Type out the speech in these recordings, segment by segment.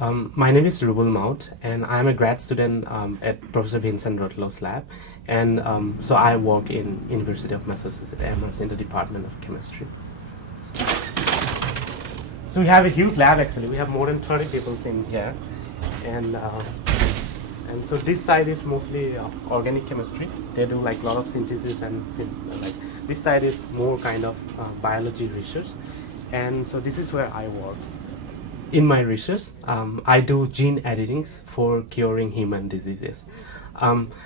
My name is Rubul Mout, and I'm a grad student at Professor Vincent Rotello's lab, and so I work in University of Massachusetts Amherst in the Department of Chemistry. So we have a huge lab actually. We have more than 30 people in here, and so this side is mostly organic chemistry. They do like a lot of synthesis and like this side is more kind of biology research, and so this is where I work. In my research, I do gene editings for curing human diseases.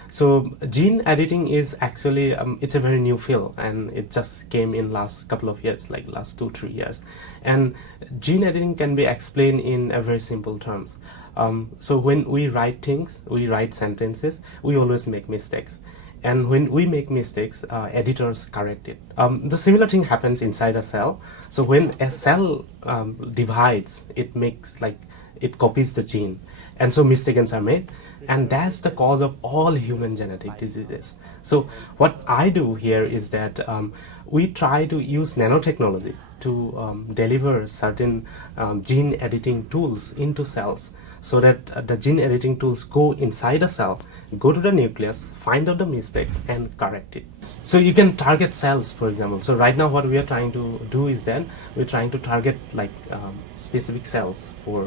So gene editing is actually, it's a very new field, and it just came in last couple of years, like last 2-3 years. And gene editing can be explained in a very simple terms. So when we write things, we write sentences, we always make mistakes. And when we make mistakes, editors correct it. The similar thing happens inside a cell. So when a cell divides, it makes like, it copies the gene. And so mistakes are made. And that's the cause of all human genetic diseases. So what I do here is that we try to use nanotechnology to deliver certain gene editing tools into cells, so that the gene editing tools go inside a cell, go to the nucleus, find out the mistakes, and correct it. So you can target cells, for example. So right now what we are trying to do is then we're trying to target like specific cells for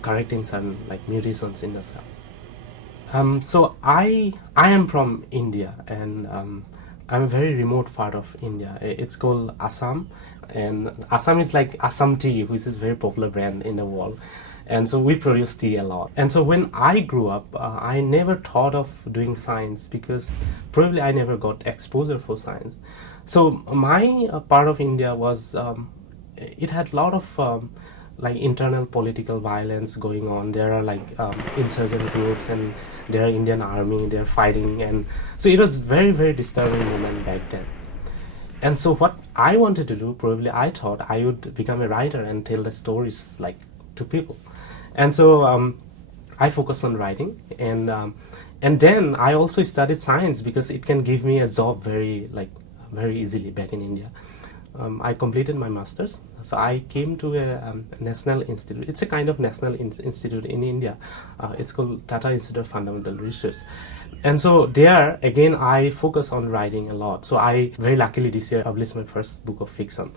correcting certain like mutations in the cell. So I am from India, and I'm a very remote part of India. It's called Assam, and Assam is like Assam tea, which is a very popular brand in the world. And so we produce tea a lot. And so when I grew up, I never thought of doing science because probably I never got exposure for science. So my part of India was, it had a lot of like internal political violence going on. There are like insurgent groups, and there are Indian army, they're fighting. And so it was very, very disturbing moment back then. And so what I wanted to do, probably I thought I would become a writer and tell the stories like to people. And so I focused on writing, and then I also studied science because it can give me a job very easily back in India. I completed my master's, so I came to a national institute. It's a kind of national institute in India. It's called Tata Institute of Fundamental Research. And so there, again, I focus on writing a lot. So I very luckily this year published my first book of fiction.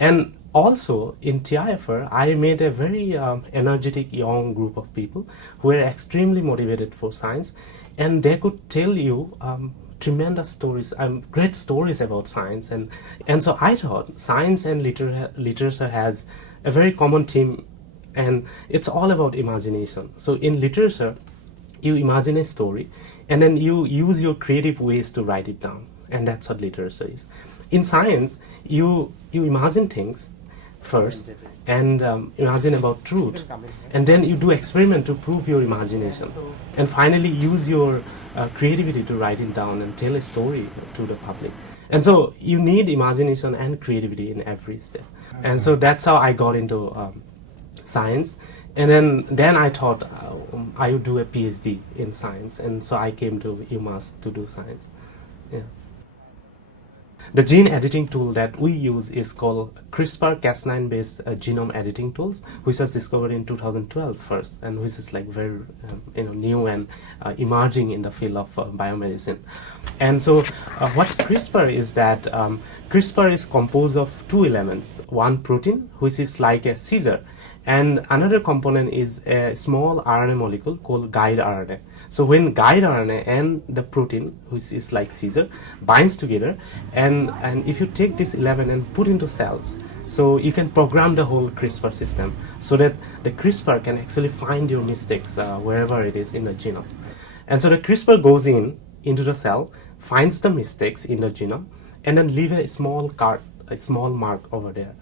And also in TIFR, I made a very energetic young group of people who were extremely motivated for science, and they could tell you tremendous stories, great stories about science. And so I thought science and literature has a very common theme, and it's all about imagination. So in literature, you imagine a story, and then you use your creative ways to write it down, and that's what literature is. In science, you imagine things first and imagine about truth, and then you do experiment to prove your imagination, and finally use your creativity to write it down and tell a story to the public. And so you need imagination and creativity in every step. And so that's how I got into science. And then I thought I would do a PhD in science, and so I came to UMass to do science. Yeah. The gene editing tool that we use is called CRISPR-Cas9 based genome editing tools, which was discovered in 2012 first, and which is like very new and emerging in the field of biomedicine. And so what CRISPR is that CRISPR is composed of two elements, one protein, which is like a scissor, and another component is a small RNA molecule called guide RNA. So when guide RNA and the protein, which is like scissor, binds together, and if you take this 11 and put into cells, so you can program the whole CRISPR system so that the CRISPR can actually find your mistakes wherever it is in the genome. And so the CRISPR goes into the cell, finds the mistakes in the genome, and then leave a small mark over there.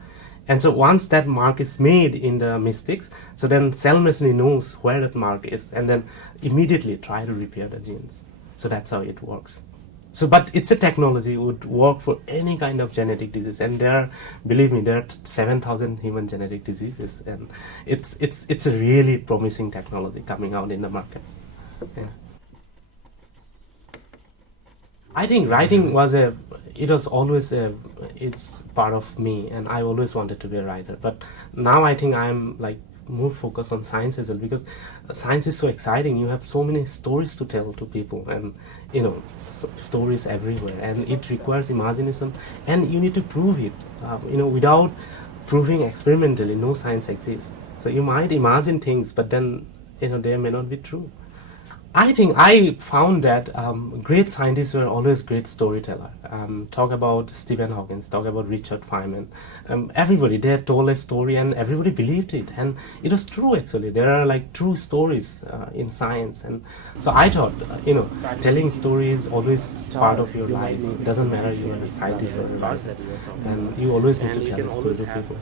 And so once that mark is made in the mistakes, so then cell machinery knows where that mark is, and then immediately try to repair the genes. So that's how it works. So, but it's a technology would work for any kind of genetic disease, and believe me, there are 7,000 human genetic diseases, and it's a really promising technology coming out in the market. Yeah. I think writing was always it's part of me, and I always wanted to be a writer. But now I think I'm like more focus on science as well, because science is so exciting. You have so many stories to tell to people, and stories everywhere, and it requires imagination, and you need to prove it. Without proving experimentally, no science exists. So you might imagine things, but then they may not be true. I think I found that great scientists were always great storyteller. Talk about Stephen Hawking, talk about Richard Feynman. Everybody, they told a story and everybody believed it. And it was true, actually. There are like true stories in science. And so I thought, telling stories is always part of your life. It doesn't matter you are a scientist or a nurse. And you always need to tell a story to people,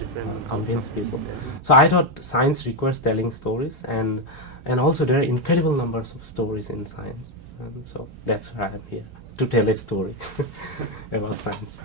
convince people. So I thought science requires telling stories, and also there are incredible numbers of stories in science, and so that's why I'm here, to tell a story about science.